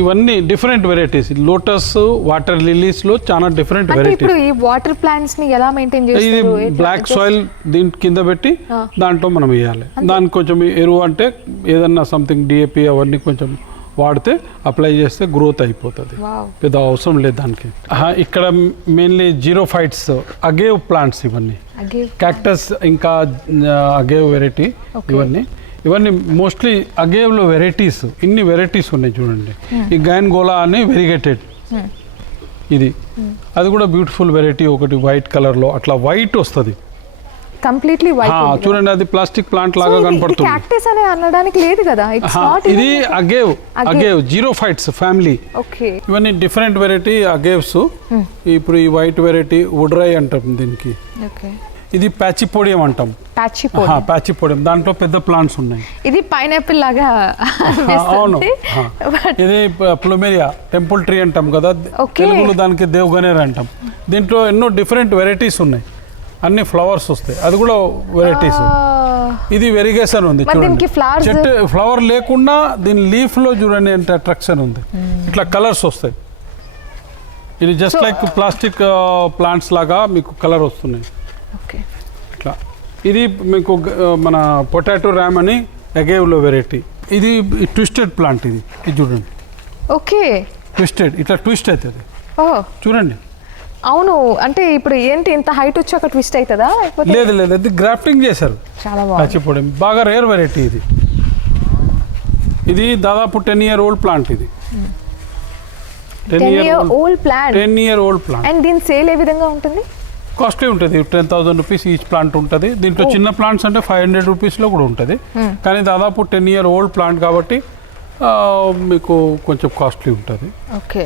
ఇవన్నీ different varieties lotus water లిలీస్లో చాలా డిఫరెంట్ వెరైటీస్ ఈ వాటర్ ప్లాంట్స్ని ఎలా మెయింటైన్ ఇది బ్లాక్ సాయిల్ దీని కింద పెట్టి. దాంట్లో మనం వేయాలి. దానికి కొంచెం ఎరువు అంటే ఏదన్నా సంథింగ్ డిఏపి అవన్నీ కొంచెం వాడితే అప్లై చేస్తే గ్రోత్ అయిపోతుంది. పెద్ద అవసరం లేదు దానికి. ఇక్కడ mainly xerophytes agave plants ఇవన్నీ. క్యాక్టస్ ఇంకా అగేవ్ వెరైటీ. ఇవన్నీ. ఇవన్నీ మోస్ట్లీ అగేవ్లో వెరైటీస్ ఇన్ని వెరైటీస్ ఉన్నాయి చూడండి. ఈ గైన్ గోలా అని వెరిగేటెడ్ ఇది. అది కూడా బ్యూటిఫుల్ వెరైటీ ఒకటి వైట్ కలర్లో అట్లా వైట్ వస్తుంది. కంప్లీట్లీ వైట్ చూడండి అది ప్లాస్టిక్ ప్లాంట్ లాగా కనపడుతుంది. క్యాక్టస్ అనే అనడానికి లేదు కదా? ఇట్స్ ఆహా, నాట్ ఇది agave. Agave. Xerophytes family okay ఇవన్నీ డిఫరెంట్ వెరైటీ అగేవ్స్. ఇప్పుడు ఈ వైట్ వెరైటీ ఉడ్రై అంటాం దీనికి. ఓకే ఇది ప్యాచిపోడియం అంటాం. ప్యాచి ప్యాచిపోడియం దాంట్లో పెద్ద ప్లాంట్స్ ఉన్నాయి. ఇది పైనాపిల్ లాగా అవును. ఇది ప్లూమెరియా టెంపుల్ ట్రీ అంటాం కదా. తెలుగులో దానికి దేవగనేర్ అంటాం. దీంట్లో ఎన్నో డిఫరెంట్ వెరైటీస్ ఉన్నాయి. అన్ని ఫ్లవర్స్ వస్తాయి. అది కూడా వెరైటీస్. ఇది వెరిగేషన్ ఉంది చూడండి. చెట్టు ఫ్లవర్ లేకుండా దీని లీఫ్లో చూడండి ఎంత అట్రాక్షన్ ఉంది. ఇట్లా కలర్స్ వస్తాయి. ఇది జస్ట్ లైక్ ప్లాస్టిక్ ప్లాంట్స్ లాగా మీకు కలర్ వస్తున్నాయి. ఓకే. ఇట్లా. ఇది మీకు మన పొటాటో ర్యామ్ అని అగేవ్లో వెరైటీ. ఇది ట్విస్టెడ్ ప్లాంట్ ఇది. ఇది చూడండి. ఓకే. ట్విస్టెడ్. ఇట్లా ట్విస్ట్ అవుతుంది. చూడండి. అవును అంటే ఇప్పుడు ఏంటి ఇంత హైట్ వచ్చి ఒక ట్విస్ట్ అవుతుందా? లేదు లేదు అది గ్రాఫ్టింగ్ చేశారు. చాలా బాగా రేర్ వెరైటీ ఇది. ఇది దాదాపు టెన్ ఇయర్ ఓల్డ్ ప్లాంట్ ఇది. Ten year old plant. Ten year old plant. And దీని సేల్ ఏ విధంగా ఉంటుంది? కాస్ట్లీ ఉంటుంది. Ten thousand rupees each plant ఉంటుంది. దీంట్లో చిన్న ప్లాంట్స్ అంటే ఫైవ్ హండ్రెడ్ రూపీస్లో కూడా ఉంటుంది. కానీ దాదాపు టెన్ ఇయర్ ఓల్డ్ ప్లాంట్ కాబట్టి మీకు కొంచెం కాస్ట్లీ ఉంటుంది. ఓకే.